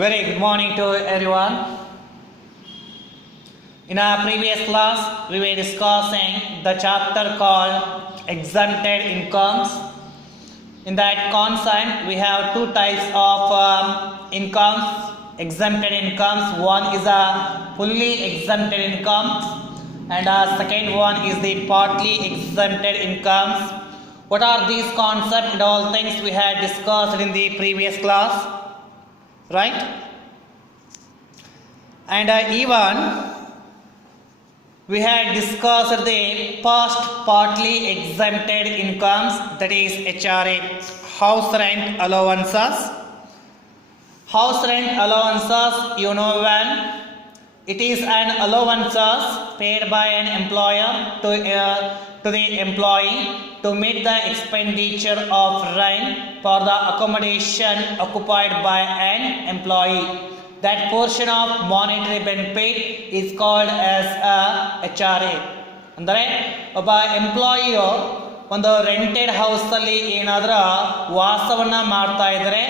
Very good morning to everyone. In our previous class, we were discussing the chapter called Exempted Incomes. In that concept, we have two types of incomes, exempted incomes. One is a fully exempted income, and a second one is the partly exempted incomes. What are these concepts and all things we had discussed in the previous class? Right? And even we had discussed the first partly exempted incomes, that is HRA, house rent allowances. House rent allowances, you know when it is an allowances paid by an employer to the employee to meet the expenditure of rent for the accommodation occupied by an employee. That portion of monetary benefit is called as a HRA. ಅಂದರೆ ಒಬ್ಬ ಎಂಪ್ಲಾಯಿಯು ಒಂದು rented ಹೌಸಲ್ಲಿ ಏನಾದರೂ ವಾಸವನ್ನು ಮಾಡ್ತಾ ಇದ್ದರೆ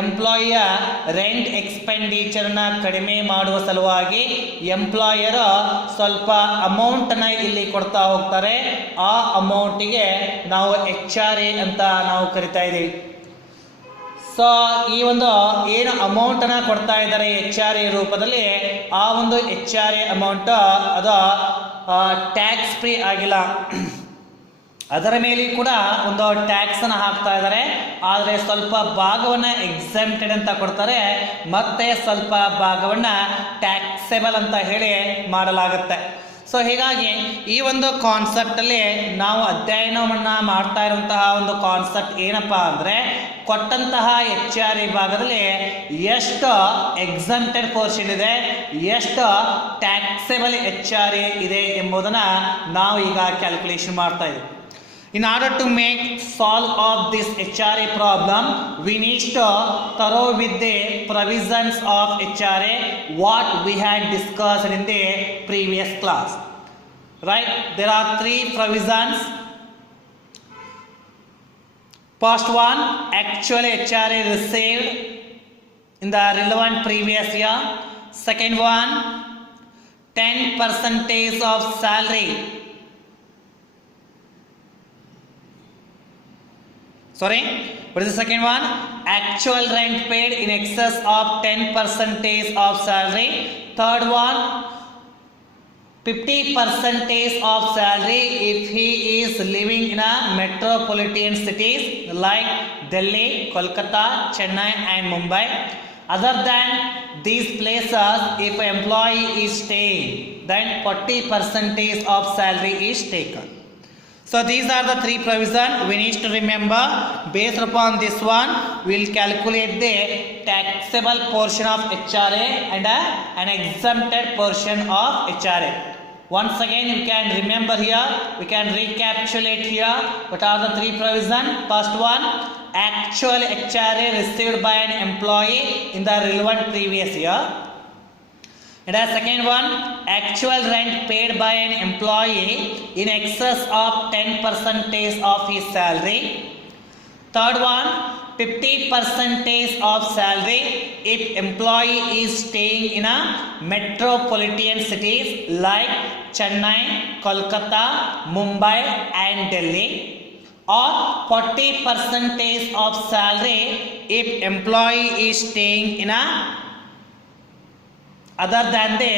ಎಂಪ್ಲಾಯಿಯ rent ಎಕ್ಸ್ಪೆಂಡಿಚರ್ನ ಕಡಿಮೆ ಮಾಡುವ ಸಲುವಾಗಿ employer ಸ್ವಲ್ಪ ಅಮೌಂಟನ್ನು ಇಲ್ಲಿ ಕೊಡ್ತಾ ಹೋಗ್ತಾರೆ. ಆ ಅಮೌಂಟಿಗೆ ನಾವು HRA ಅಂತ ನಾವು ಕರಿತಾ ಇದ್ದೀವಿ. ಸೊ ಈ ಒಂದು ಏನು ಅಮೌಂಟನ್ನು ಕೊಡ್ತಾ ಇದ್ದಾರೆ HRA ರೂಪದಲ್ಲಿ, ಆ ಒಂದು HRA ಅಮೌಂಟ್ ಅದು ಟ್ಯಾಕ್ಸ್ ಫ್ರೀ ಆಗಿಲ್ಲ. ಅದರ ಮೇಲೆ ಕೂಡ ಒಂದು ಟ್ಯಾಕ್ಸನ್ನು ಹಾಕ್ತಾ ಇದ್ದಾರೆ. ಆದರೆ ಸ್ವಲ್ಪ ಭಾಗವನ್ನು ಎಕ್ಸೆಂಪ್ಟೆಡ್ ಅಂತ ಕೊಡ್ತಾರೆ, ಮತ್ತೆ ಸ್ವಲ್ಪ ಭಾಗವನ್ನು ಟ್ಯಾಕ್ಸೇಬಲ್ ಅಂತ ಹೇಳಿ ಮಾಡಲಾಗುತ್ತೆ. ಸೊ ಹೀಗಾಗಿ ಈ ಒಂದು ಕಾನ್ಸೆಪ್ಟಲ್ಲಿ ನಾವು ಅಧ್ಯಯನವನ್ನು ಮಾಡ್ತಾ ಇರುವಂತಹ ಒಂದು ಕಾನ್ಸೆಪ್ಟ್ ಏನಪ್ಪ ಅಂದರೆ, ಕೊಟ್ಟಂತಹ HRA ಭಾಗದಲ್ಲಿ ಎಷ್ಟು ಎಕ್ಸೆಂಪ್ಟೆಡ್ ಪೋರ್ಷನ್ ಇದೆ, ಎಷ್ಟು ಟ್ಯಾಕ್ಸೇಬಲ್ HRA ಇದೆ ಎಂಬುದನ್ನು ನಾವು ಈಗ ಕ್ಯಾಲ್ಕುಲೇಷನ್ ಮಾಡ್ತಾ ಇದ್ದೀವಿ. In order to make solve of this HRA problem, we need to thorough with the provisions of HRA what we had discussed in the previous class. Right? There are three provisions. First one, actual HRA received in the relevant previous year. Second one, 10% of salary. Sorry, what is the second one? Actual rent paid in excess of 10% of salary. Third one, 50% of salary if he is living in a metropolitan cities like Delhi, Kolkata, Chennai and Mumbai. Other than these places, if an employee is staying, then 40% of salary is taken. So these are the three provisions we need to remember. Based upon this one, we will calculate the taxable portion of HRA and an exempted portion of HRA. Once again, you can remember here, we can recapitulate here. What are the three provisions? First one, actual HRA received by an employee in the relevant previous year. And the second one, actual rent paid by an employee in excess of 10% of his salary. Third one, 50% of salary if employee is staying in a metropolitan cities like Chennai, Kolkata, Mumbai and Delhi. Or 40% of salary if employee is staying in a other than the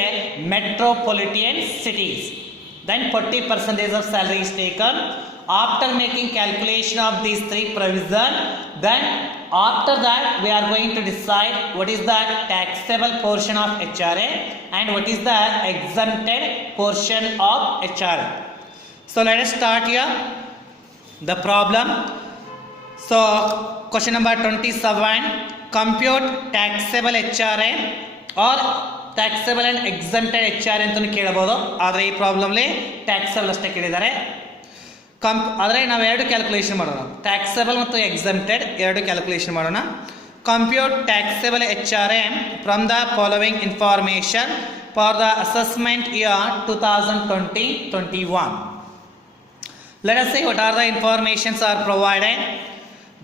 metropolitan cities. Then 40% of salary is taken. After making calculation of these three provisions, then after that we are going to decide what is the taxable portion of HRA and what is the exempted portion of HRA. So let us start here the problem. So question number 27, compute taxable HRA or taxable and exempted HRA ಅಂತಲೂ ಕೇಳಬಹುದು. ಆದರೆ ಈ ಪ್ರಾಬ್ಲಮ್ಲಿ taxable ಅಷ್ಟೇ ಕೇಳಿದ್ದಾರೆ. ಆದರೆ ನಾವು ಎರಡು calculation ಮಾಡೋಣ, ಟ್ಯಾಕ್ಸೇಬಲ್ ಮತ್ತು ಎಕ್ಸೆಂಟೆಡ್ ಎರಡು ಕ್ಯಾಲ್ಕುಲೇಷನ್ ಮಾಡೋಣ. Compute taxable HRA from the following information for the assessment year 2020-21. Let us see what are the informations are provided.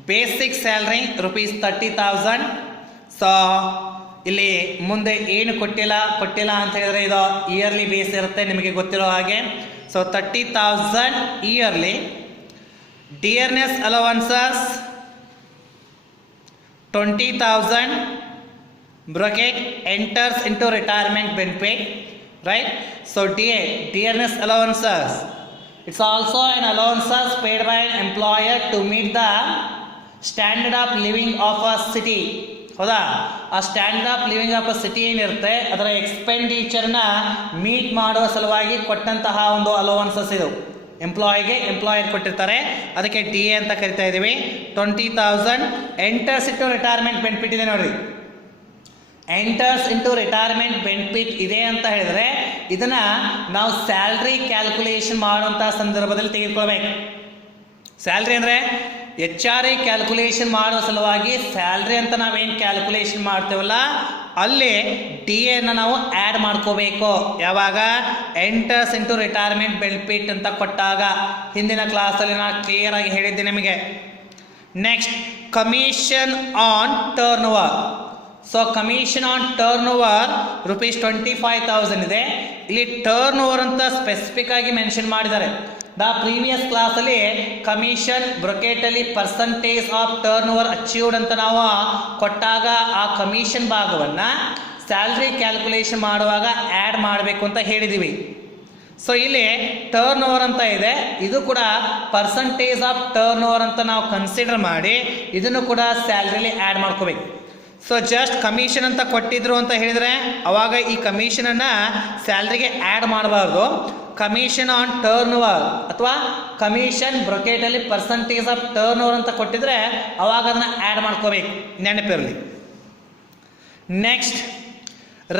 Basic salary rupees 30,000. So ಇಲ್ಲಿ ಮುಂದೆ ಏನು ಕೊಟ್ಟಿಲ್ಲ ಅಂತ ಹೇಳಿದ್ರೆ ಇದು ಇಯರ್ಲಿ ಬೇಸ್ ಇರುತ್ತೆ ನಿಮಗೆ ಗೊತ್ತಿರೋ ಹಾಗೆ. So 30,000 yearly. Dearness allowances 20,000 bracket enters into retirement benefit, right? So dearness allowances, it's also an allowances paid by an employer to meet the standard of living of a city. ಹೌದಾ, ಆ standard of living of a city ಏನಿರುತ್ತೆ ಅದರ ಎಕ್ಸ್ಪೆಂಡಿಚರ್ನ meet ಮಾಡುವ ಸಲುವಾಗಿ ಕೊಟ್ಟಂತಹ ಒಂದು ಅಲೋವನ್ಸಸ್ ಇದು. Employer ಕೊಟ್ಟಿರ್ತಾರೆ, ಅದಕ್ಕೆ ಡಿ ಎ ಅಂತ ಕರಿತಾ ಇದ್ದೀವಿ. 20,000 ಎಂಟರ್ಸ್ ಇಂಟು ರಿಟೈರ್ಮೆಂಟ್ ಬೆನಿಫಿಟ್ ಇದೆ ನೋಡ್ರಿ. ಎಂಟರ್ಸ್ ಇಂಟು ರಿಟೈರ್ಮೆಂಟ್ ಬೆನಿಫಿಟ್ ಇದೆ ಅಂತ ಹೇಳಿದ್ರೆ ಇದನ್ನ ನಾವು ಸ್ಯಾಲ್ರಿ ಕ್ಯಾಲ್ಕುಲೇಷನ್ ಮಾಡುವಂತಹ ಸಂದರ್ಭದಲ್ಲಿ ತೆಗೆದುಕೊಳ್ಬೇಕು. ಸ್ಯಾಲ್ರಿ ಅಂದರೆ HR ಕ್ಯಾಲ್ಕುಲೇಷನ್ ಮಾಡುವ ಸಲುವಾಗಿ ಸ್ಯಾಲ್ರಿ ಅಂತ ನಾವೇನು ಕ್ಯಾಲ್ಕುಲೇಷನ್ ಮಾಡ್ತೇವಲ್ಲ ಅಲ್ಲಿ ಡಿ ಎನ ನಾವು ಆ್ಯಡ್ ಮಾಡ್ಕೋಬೇಕು. ಯಾವಾಗ ಎಂಟರ್ಸ್ ಇಂಟು ರಿಟೈರ್ಮೆಂಟ್ ಬೆನಿಫಿಟ್ ಅಂತ ಕೊಟ್ಟಾಗ. ಹಿಂದಿನ ಕ್ಲಾಸಲ್ಲಿ ನಾನು ಕ್ಲಿಯರ್ ಆಗಿ ಹೇಳಿದ್ದೆ ನಿಮಗೆ. Next commission on turnover. So commission on turnover ₹25,000 ಇದೆ. ಇಲ್ಲಿ ಟರ್ನ್ ಓವರ್ ಅಂತ ಸ್ಪೆಸಿಫಿಕ್ ಆಗಿ ಮೆನ್ಷನ್ ಮಾಡಿದ್ದಾರೆ. ದ ಪ್ರೀವಿಯಸ್ ಕ್ಲಾಸಲ್ಲಿ ಕಮಿಷನ್ ಬ್ರೊಕೆಟಲ್ಲಿ percentage of turnover achieved ಅಂತ ನಾವು ಕೊಟ್ಟಾಗ ಆ ಕಮಿಷನ್ ಭಾಗವನ್ನು ಸ್ಯಾಲ್ರಿ ಕ್ಯಾಲ್ಕುಲೇಷನ್ ಮಾಡುವಾಗ ಆ್ಯಡ್ ಮಾಡಬೇಕು ಅಂತ ಹೇಳಿದ್ದೀವಿ. ಸೊ ಇಲ್ಲಿ ಟರ್ನ್ ಓವರ್ ಅಂತ ಇದೆ, ಇದು ಕೂಡ ಪರ್ಸಂಟೇಜ್ ಆಫ್ ಟರ್ನ್ ಓವರ್ ಅಂತ ನಾವು ಕನ್ಸಿಡರ್ ಮಾಡಿ ಇದನ್ನು ಕೂಡ ಸ್ಯಾಲ್ರಿಲಿ ಆ್ಯಡ್ ಮಾಡ್ಕೋಬೇಕು. ಸೊ ಜಸ್ಟ್ ಕಮಿಷನ್ ಅಂತ ಕೊಟ್ಟಿದ್ರು ಅಂತ ಹೇಳಿದರೆ ಅವಾಗ ಈ ಕಮಿಷನನ್ನು ಸ್ಯಾಲ್ರಿಗೆ ಆ್ಯಡ್ ಮಾಡಬಾರ್ದು. ಕಮಿಷನ್ ಆನ್ ಟರ್ನ್ ಓವರ್ ಅಥವಾ ಕಮಿಷನ್ ಬ್ರೊಕೆಟಲ್ಲಿ ಪರ್ಸಂಟೇಜ್ ಆಫ್ ಟರ್ನ್ ಓವರ್ ಅಂತ ಕೊಟ್ಟಿದ್ರೆ ಅವಾಗ ಅದನ್ನು ಆ್ಯಡ್ ಮಾಡ್ಕೋಬೇಕು, ನೆನಪಿರಲಿ. Next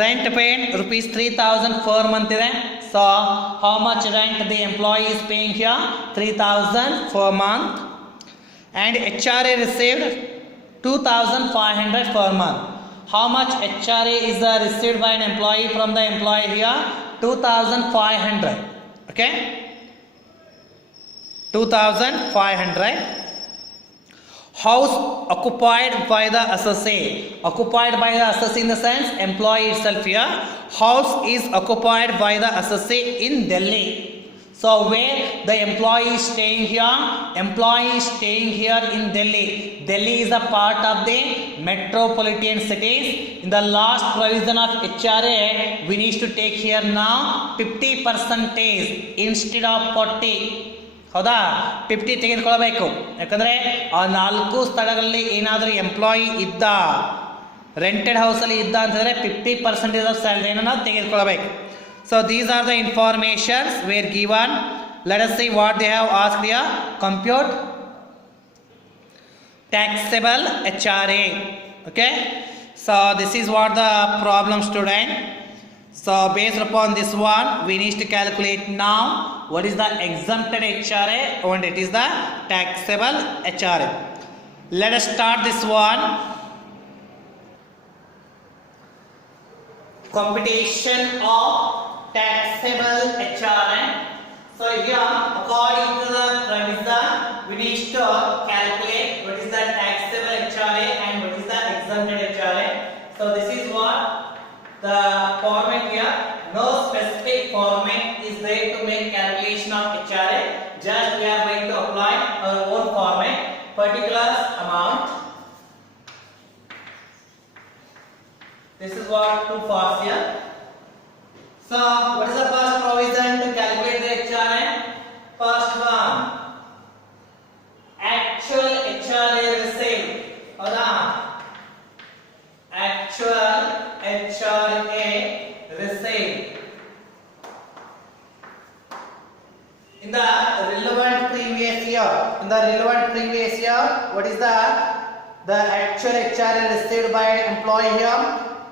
rent paid ₹3,000 per month ಇದೆ. So how much rent the employee is paying here? 3,000 per month. And HRA received 2,500 per month. How much HRA is received by an employee from the employer here? 2,500. Okay, 2,500. House occupied by the assessee. Occupied by the assessee in the sense employee itself here. House is occupied by the assessee in Delhi. So where the employee is staying here? Employee is staying here in Delhi. Delhi is a part of the metropolitan cities. In the last provision of HRA, we need to take here now 50% instead of 40. ಹೌದಾ, 50 ತೆಗೆದುಕೊಳ್ಬೇಕು. ಯಾಕಂದರೆ ಆ 4 ಸ್ಥಳಗಳಲ್ಲಿ ಏನಾದರೂ employee ಇದ್ದ, rented ಹೌಸಲ್ಲಿ ಇದ್ದ ಅಂತಂದರೆ 50% of ಸ್ಯಾಲ್ರಿಯನ್ನು ನಾವು ತೆಗೆದುಕೊಳ್ಬೇಕು. So these are the informations were given. Let us see what they have asked here. Compute taxable HRA. Okay, so this is what the problem, student. So based upon this one we need to calculate now what is the exempted HRA and it is the taxable HRA. Let us start this one. Computation of taxable HRA. So here according to the provision we need to calculate what is the taxable HRA and what is the exempted HRA. So this is what the format here. No specific format is there to make calculation of HRA. Just we are going to apply our own format. Particulars amount. This is what two parts here. So what is the first provision to calculate the HRA? First one, actual HRA received. Howda? Actual HRA received in the relevant previous year. In the relevant previous year, what is the actual HRA received by employee here?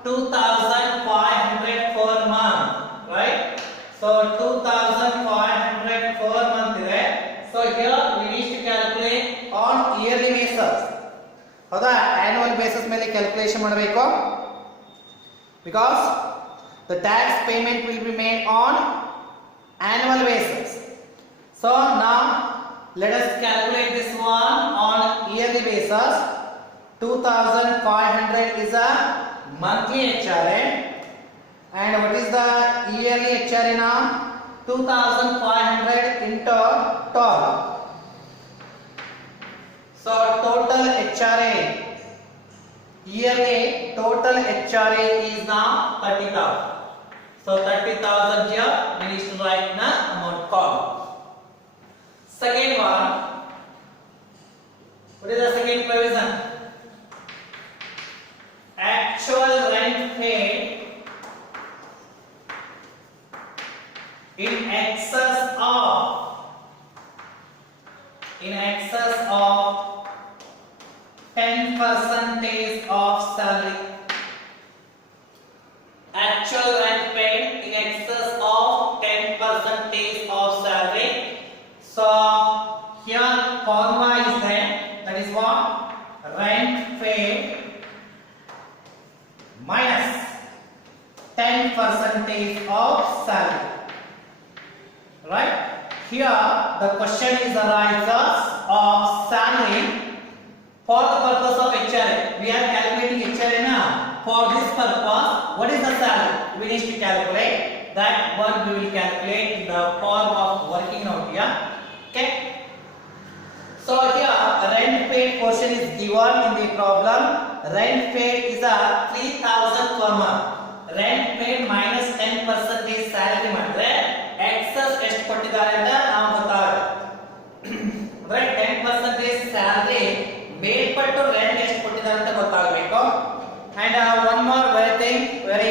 2,500 per month, right? So 2,500 per month ಇದೆ. So here we need to calculate on yearly basis. ಹೌದಾ, annual basis ಮೇಲೆ calculation ಮಾಡಬೇಕು. Because the tax payment will be made on annual basis. So now let us calculate this one on yearly basis. 2,500 is a monthly HRA. And what is the yearly HRA now? 2500 into 12. So total HRA, yearly total HRA is now 30,000. So 30,000 here we need to write the amount called. Second one, what is the second provision? Actual rent paid in excess of 10% of salary. Actual rent paid in excess of 10% of salary. So here formula is there, that is what? Rent paid minus 10% of salary. Right? Here the question is arises of salary for the purpose of HRA. We are calculating HRA now. For this purpose, what is the salary? We need to calculate. That one we will calculate in the form of working out here. Okay. So here rent paid portion is given in the problem. Rent paid is a 3,000 per month. Rent paid minus 10% is salary ಮಾಡಿದ್ರೆ excess ಎಷ್ಟು ಕೊಟ್ಟಿದ್ದಾರೆ ಅಂತ ನಾವು ಗೊತ್ತಾಗುತ್ತೆ. ಅಂದ್ರೆ 10% salary ಮೇಲ್ಪಟ್ಟು rent ಎಷ್ಟು ಕೊಟ್ಟಿದ್ದಾರೆ ಅಂತ ಗೊತ್ತಾಗಬೇಕು. And one more very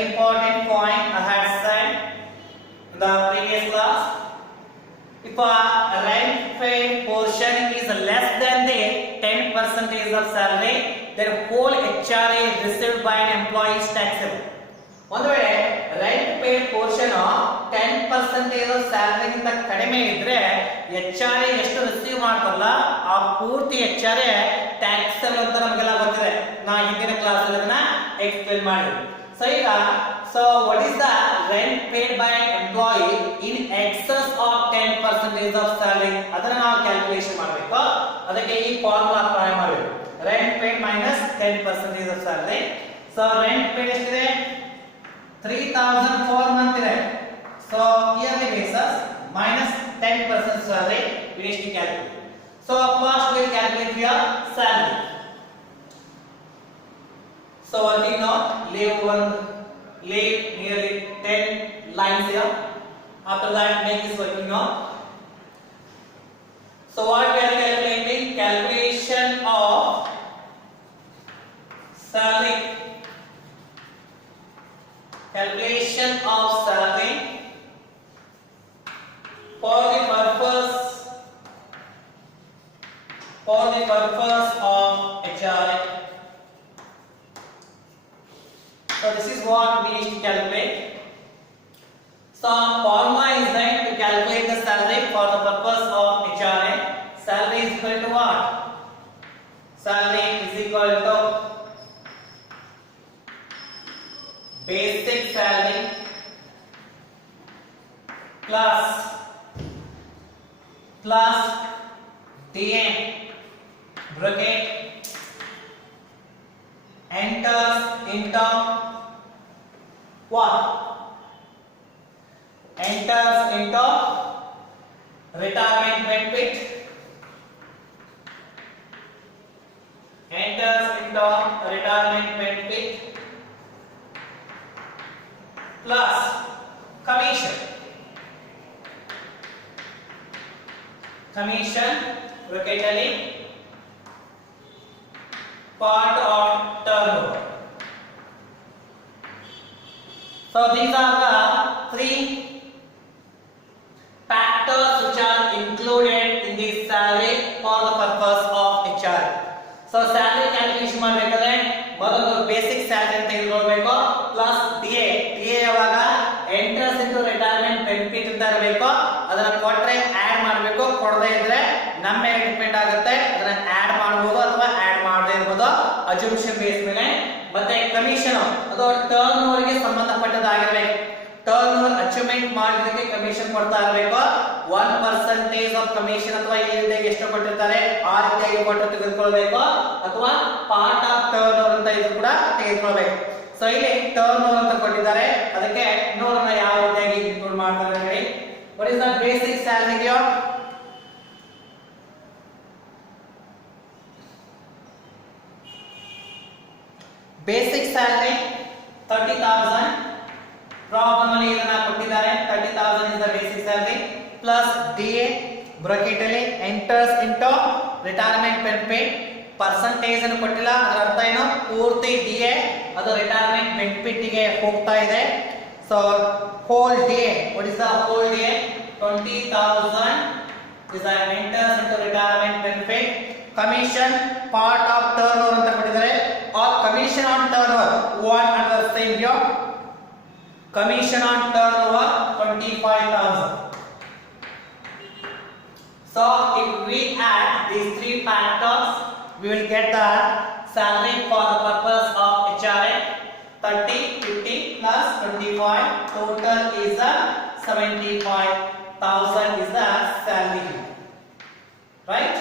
important point I had said in the previous class. If a rent paid portion is less than the 10% of salary, then whole HRA received by an employee is taxable. ಒಂದು ವೇಳೆ rent paid portion 10% of salary ಗಿಂತ ಕಡಿಮೆ ಇದ್ರೆ HRA ಎಷ್ಟು receive ಮಾಡ್ತಾರಲ್ಲ ಆ ಪೂರ್ತಿ HRA taxable ಅಂತ ನಮಗೆಲ್ಲ ಗೊತ್ತಿದೆ. ನಾ ಹಿಂದಿನ ಕ್ಲಾಸ್ ಅಲ್ಲಿ ಅದನ್ನ ಎಕ್ಸ್ಪ್ಲೇನ್ ಮಾಡಿದ್ವಿ. So what is the rent paid by an employee in excess of 10% of salary? ಅದನ್ನ ನಾವು ಕ್ಯಾಲ್ಕುಲೇಷನ್ ಮಾಡಬೇಕು. ಅದಕ್ಕೆ ಈ ಫಾರ್ಮುಲಾ ಅಪ್ಲೈ ಮಾಡಬೇಕು. Rent paid minus 10% of salary. So rent paid ಎಷ್ಟಿದೆ? 3,000 per month ಇದೆ. So yearly basis minus 10% salary we need to calculate. So first we will calculate your salary. So working on leave nearly 10 lines here. After that make this working on. So what we are calculating? Calculation of salary. Calculation of salary for the purpose of HRA. So this is what we need to calculate. So formula is that to calculate the salary for the purpose of HRA. Salary is equal to what? Salary is equal to basic salary plus DA bracket enters into what? Enters into retirement benefit. Enters into retirement benefit plus commission bracketally part of turnover. So these are the three factors which are included in the salary for the purpose of HR. So salary calculation ಮಾಡಬೇಕಾದ್ರೆ ಮೊದಲು basic salary ಅಂತ ತೆಗೆದುಕೊಳ್ಳಬೇಕು plus DA ಯಾವಾಗ entrance into retirement benefit ಅಂತ ಇರಬೇಕು. ಅದನ್ನ ಕೊಟ್ರೆ add ಮಾಡಬೇಕು, ಕೊಡದೇ ಇದ್ರೆ ನಮ್ಮ ಮೇಲೆ ಡಿಪೆಂಡ್ ಆಗುತ್ತೆ. ಅದನ್ನ ಆಡ್ ಮಾಡಬಹುದು ಅಥವಾ ಆಡ್ ಮಾಡದೇ ಇರಬಹುದು ಅಜಂಪ್ಷನ್ ಬೇಸ್ ಮೇಲೆ. ಮತ್ತೆ ಕಮಿಷನ್ ಅದು ಟರ್ನ್ ಓವರ್ ಗೆ ಸಂಬಂಧಪಟ್ಟದಾಗಿರಬೇಕು. ಟರ್ನ್ ಓವರ್ ಅಚೀವ್ಮೆಂಟ್ ಮಾಡಿದಕ್ಕೆ ಕಮಿಷನ್ ಕೊಡ್ತಾ ಇರಬೇಕು. 1% ಆಫ್ ಕಮಿಷನ್ ಅಥವಾ ಈ ರೀತಿಯಾಗಿ ಎಷ್ಟು ಕೊಟ್ಟಿರ್ತಾರೆ ಆ ರೀತಿಯಾಗಿ ಕೊಟ್ಟು ತೆಗೆದುಕೊಳ್ಳಬೇಕು ಅಥವಾ ಪಾರ್ಟ್ ಆಫ್ ಟರ್ನ್ ಓವರ್ ಅಂತ ಇದು ಕೂಡ ತೆಗೆದುಕೊಳ್ಳಬೇಕು. ಸೊ ಇಲ್ಲಿ ಟರ್ನ್ ಓವರ್ ಅಂತ ಕೊಟ್ಟಿದ್ದಾರೆ, ಅದಕ್ಕೆ ಇನ್ನೂರನ್ನ ಯಾವ ರೀತಿಯಾಗಿ ಇನ್ಕ್ಲೂಡ್ ಮಾಡ್ತಾರೆ ಹೇಳಿ. What is the basic salary here? Basic salary 30,000. Problem ಅಲ್ಲಿ ಇದನ್ನ ಕೊಟ್ಟಿದ್ದಾರೆ. 30,000 is the basic salary plus DA bracket ಅಲ್ಲಿ enters into retirement benefit. Percentage ಅನ್ನು ಕೊಟ್ಟಿಲ್ಲ, ಅದರ ಅರ್ಥ ಏನು? ಪೂರ್ತಿ DA ಅದು ರಿಟೈರ್ಮೆಂಟ್ ಬೆನಿಫಿಟ್ ಗೆ ಹೋಗ್ತಾ ಇದೆ. So whole DA, what is the whole DA? 20,000 is the enters into retirement benefit. Commission part of turnover ಅಂತ ಕೊಟ್ಟಿದ್ದಾರೆ, or commission on turnover one and the same here. Commission on turnover 25,000. So if we add these three factors, we will get the salary for the purpose of HRA 30, 50 plus 25. Total is 75,000 is the salary. Right?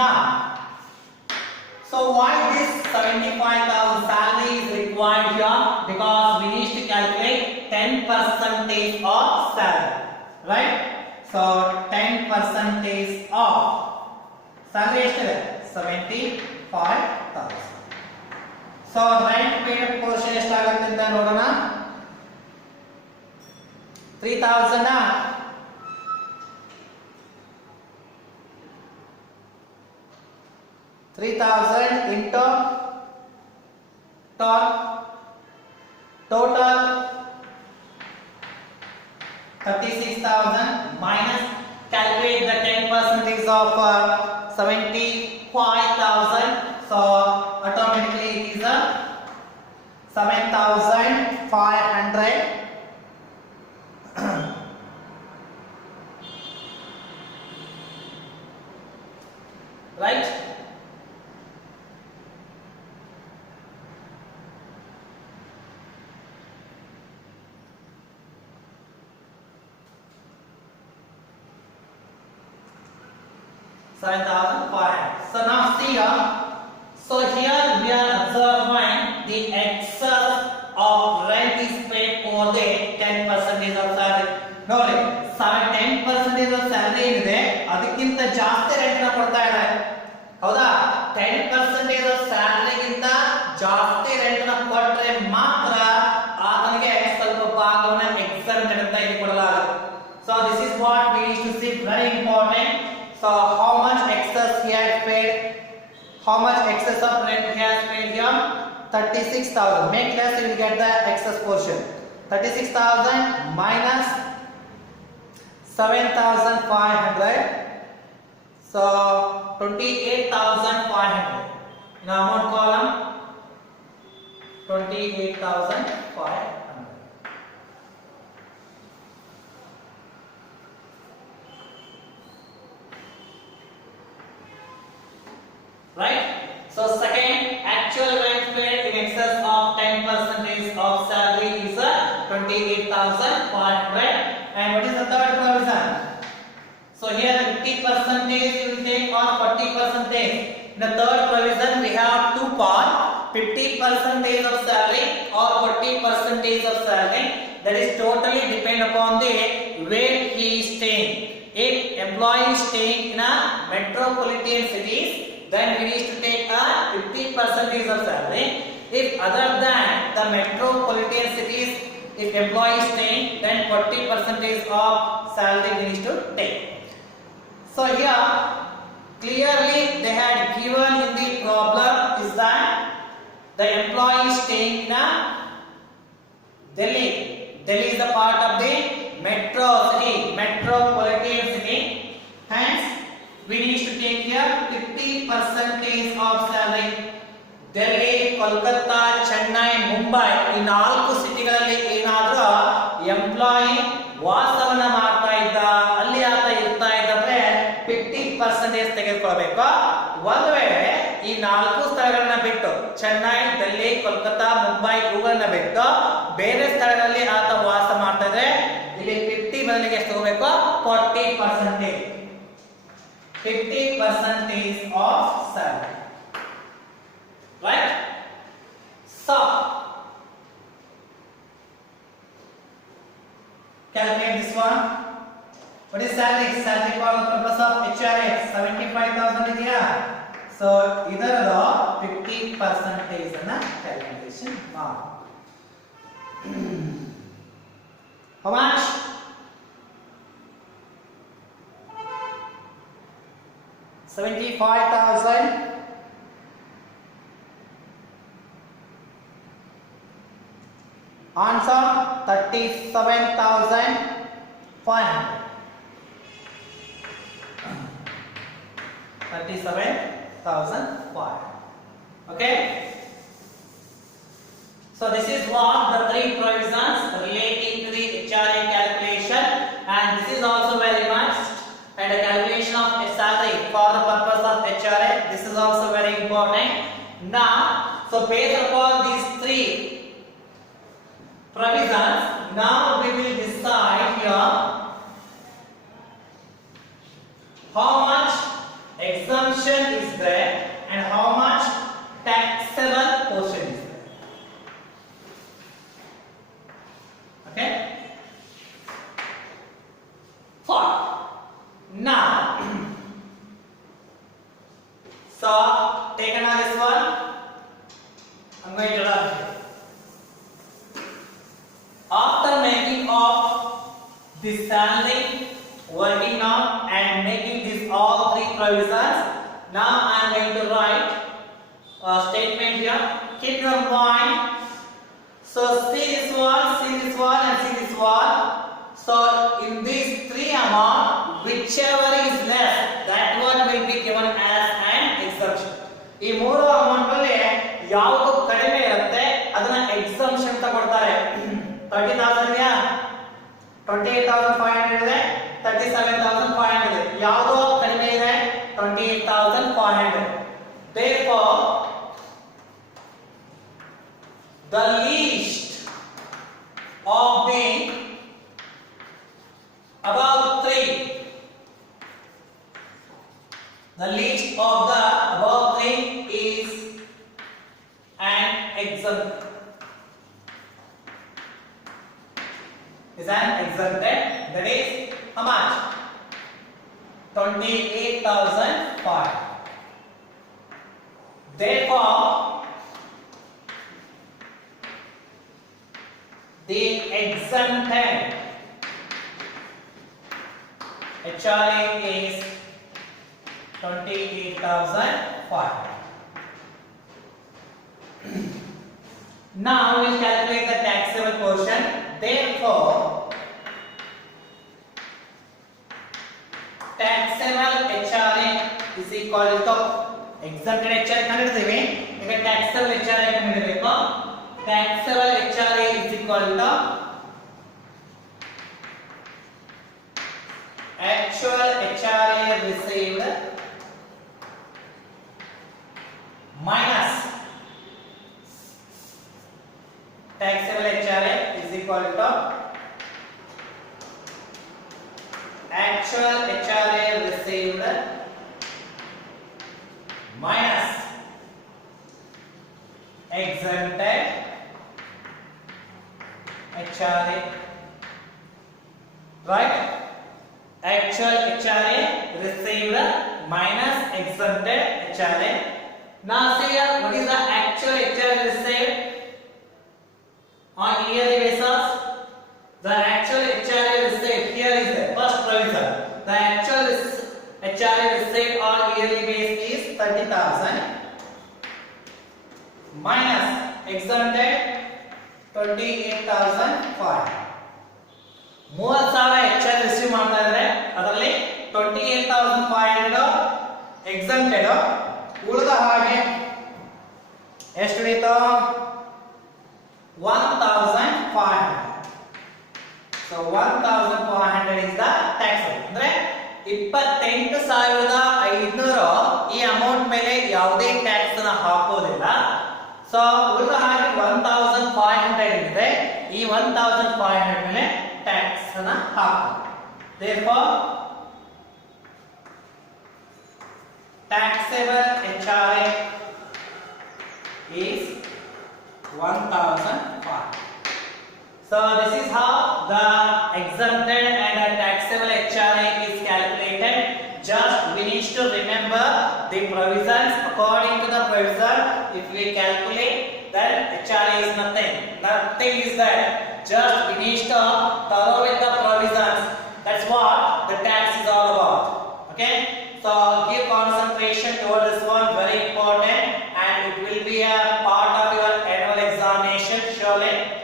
Now, so why this 75,000 salary is required here? Because we need to calculate 10% of salary. Right? So 10% of salary ಎಷ್ಟಿದೆ? 75,000. So rent paid portion ಎಷ್ಟಾಗುತ್ತೆ ಅಂತ ನೋಡೋಣ. 3,000 3,000 into total 36,000 minus calculate the 10% of 75,000. So automatically it is 7,500. Right? So now see here. So here we are observing the excess of rent is paid over the 10% of salary. ನೋಡಿ 10% of salary ಏನಿದೆ ಅದಕ್ಕಿಂತ ಜಾಸ್ತಿ rent ನ ಕೊಡ್ತಾ ಇದ್ದಾರೆ. ಹೌದಾ? 10% of salary ಗಿಂತ ಜಾಸ್ತಿ ರೆಂಟ್ ನ ಕೊಟ್ಟರೆ ಮಾತ್ರ ಆತನಿಗೆ ಸ್ವಲ್ಪ ಭಾಗವನ್ನ exempted ಅಂತ ಇಲ್ಲಿ ಕೊಡಲಾಗುತ್ತೆ. So this is what we need to see, very important. So how much excess he has paid? How much excess of rent he has paid here? 36,000. Make less, you will get the excess portion. 36,000 minus 7,500. So 28,500. In amount column, 28,500. Right? So second, actual rent paid in excess of 10% of salary is 28,500. And what is the third provision? So here 50% you will take or 40%. In the third provision we have two parts, 50% of salary or 40% of salary. That is totally depend upon the where he is staying. If employee is staying in a metropolitan cities, then we need to take a 50% of salary. If other than the metropolitan cities, if employee is staying, then 40% of salary we need to take. So here clearly they had given in the problem is that the employee is staying in a Delhi. Delhi is the part of the metro city, metropolitan city. Hence we need to take here 50% of salary. Delhi, Kolkata, Chennai, Mumbai ಈ ನಾಲ್ಕು ಸಿಟಿಗಳಲ್ಲಿ ಏನಾದರೂ employee ವಾಸವನ್ನ ಮಾಡ್ತಾ ಇದ್ದ, ಅಲ್ಲಿ ಆತ ಇರ್ತಾ ಇದ್ದರೆ 50% ತೆಗೆದುಕೊಳ್ಬೇಕು. ಒಂದು ವೇಳೆ ಈ ನಾಲ್ಕು ಸ್ಥಳಗಳನ್ನ ಬಿಟ್ಟು ಚೆನ್ನೈ, ದಿಲ್ಲಿ, ಕೋಲ್ಕತ್ತಾ, ಮುಂಬೈ ಇವುಗಳನ್ನ ಬಿಟ್ಟು ಬೇರೆ ಸ್ಥಳಗಳಲ್ಲಿ ಆತ ವಾಸ ಮಾಡ್ತಾ ಇದ್ರೆ ಇಲ್ಲಿ 50 ಬದಲಿಗೆ ಎಷ್ಟು ತಗೋಬೇಕು? 40%. 50% of salary. Right? So one. What is salary? Salary for the purpose of HRA 75,000 ಇದೆಯಾ? So ಇದರದು 50% ಅನ್ನ ಕ್ಯಾಲ್ಕುಲೇಷನ್ ಮಾಡಿ. How much? $75,000 answer 37,500. 37,500. Okay. So this is what the three provisions relating to the HRA calculation, and this is also very much and a calculation of salary for the purpose of HRA. This is also very important. Now, so based upon these three provisions, now we will decide here how much exemption is there and how much taxable portion is there. Okay. Fine. Now, so take another this one. I'm going to run here. After making of this salary, working out and making these all three provisions, now I am going to write a statement here. Keep your mind. So see this one, see this one, and see this one. So in these three amount, whichever is less, that one will be given as an exemption. ಈ ಮೂರು amount ಅಲ್ಲಿ ಯಾವುದು ಕಡಿಮೆ ಇರುತ್ತೆ ಅದನ್ನ exemption ಅಂತ ಕೊಡ್ತಾರೆ. 30,000 ಇದೆಯಾ, 28,500 ಇದೆ, 37,500 ಇದೆ. ಯಾವುದು ಕಡಿಮೆ ಇದೆ? 28,500. Therefore, the least of the above three, the least of the above three is an exempt. Is an exempted. That is how much? 28,500. Therefore, the exempted HRA is 28,500. Now we will calculate the taxable portion. Therefore, taxable HRA is equal to exempted HRA ಕಂಡುಹಿಡಿದೀವಿ. ಈಗ taxable HRA ಕಂಡುಹಿಡಿಯಬೇಕು. Taxable HRA is equal to actual HRA received minus taxable HRA is equal to actual HRA received minus exempted HRA, right? Actual HRA received minus exempted HRA. Now see here, what is the actual HRA received on yearly basis? The actual HRA received here is the first provision. The actual HRA received on yearly basis is 30,000 minus exempted 28,500. 30,000 HRA receive ಮಾಡ್ತಾ ಇದ್ದಾರೆ, ಅದರಲ್ಲಿ 28,500 exempted, ಉಳಿದ ಹಾಗೆ ಎಷ್ಟು ಉಳಿತು? 1,500. So 1,500 is the tax. ಅಂದ್ರೆ 28,500 ಈ amount ಮೇಲೆ ಯಾವುದೇ ಟ್ಯಾಕ್ಸ್ ಅನ್ನು ಹಾಕೋದಿಲ್ಲ. ಸೊ ಉಳಿದ ಹಾಗೆ 1,500 ಇದೆ, ಈ 1,500 ಮೇಲೆ ಟ್ಯಾಕ್ಸ್ ಅನ್ನ ಹಾಕಬೇಕು. Therefore, taxable HRA is 1,500. So this is how the exempted and taxable HRA is calculated, just we need to remember the provisions. According to the provision, if we calculate, then HRA is nothing. Nothing is that. Just we need to follow with the provisions. That's what the tax is all about. Okay. So give concentration towards this one, very important, and it will be a part of your annual examination surely.